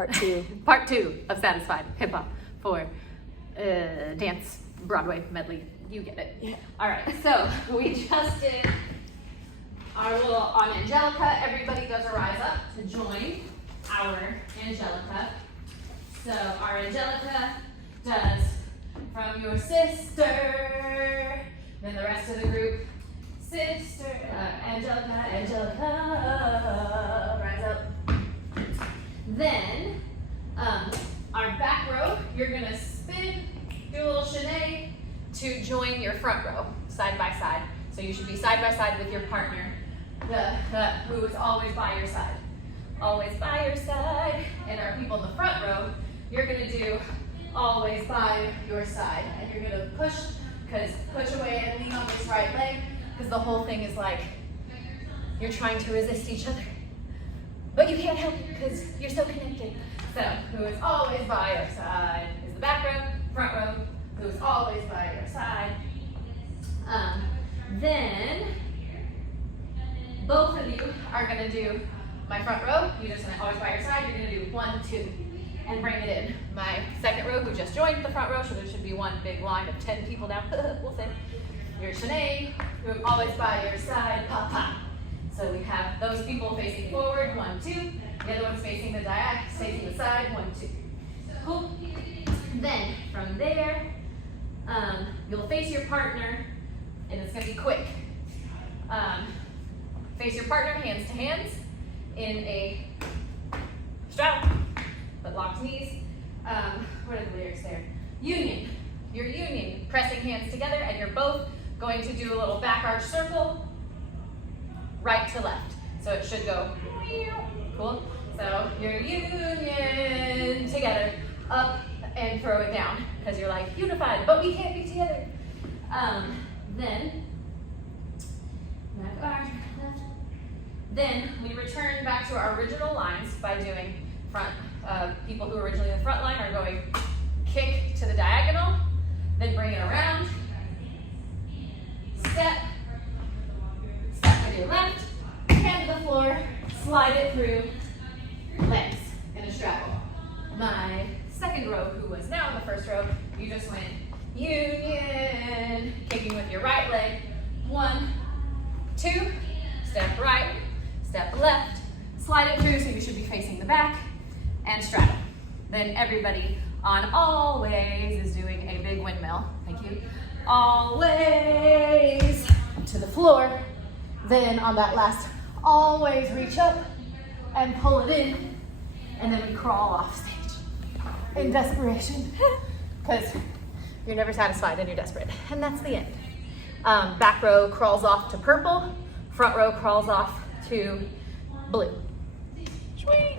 Part two. Part two of Satisfied Hip Hop for dance, Broadway, medley. You get it. Yeah. All right, so we just did our little on Angelica. Everybody does a rise up to join our Angelica. So our Angelica does from your sister, then the rest of the group, sister, Angelica, Angelica, rise up. Then our back row, you're gonna spin, do a little chalet to join your front row, side by side. So you should be side by side with your partner, who is always by your side. Always by your side. And our people in the front row, you're gonna do always by your side. And you're gonna push away and lean on this right leg, because the whole thing is like, you're trying to resist each other. But you can't help it because you're so connected. So, who is always by your side is the back row, front row, who is always by your side. Then, both of you are gonna do my front row. You're just gonna always by your side. You're gonna do 1, 2, and bring it in. My second row, who just joined the front row, so there should be one big line of 10 people now. We'll see. Your Shanae, who is always by your side, pop, pop. So we have those people facing forward, 1, 2. The other one's facing the facing the side, 1, 2. Cool. Then from there, you'll face your partner, and it's gonna be quick. Face your partner, hands to hands, in a straddle, but locked knees. What are the lyrics there? Union. Your union, pressing hands together, and you're both going to do a little back arch circle, right to left. So it should go, cool? So your union together, up and throw it down, because you're like unified, but we can't be together. Then, back arch, left. Then we return back to our original lines by doing front. People who are originally in the front line are going kick to the diagonal, then bring it around, step with your left, hand to the floor, slide it through, legs in a straddle. My second row, who was now in the first row, you just went union, kicking with your right leg, 1, 2, step right, step left, slide it through, so you should be facing the back, and straddle. Then everybody on always is doing a big windmill. Thank you. Always to the floor. Then on that last, always reach up and pull it in, and then we crawl off stage in desperation, because you're never satisfied and you're desperate, and that's the end. Back row crawls off to purple, front row crawls off to blue. Sweet.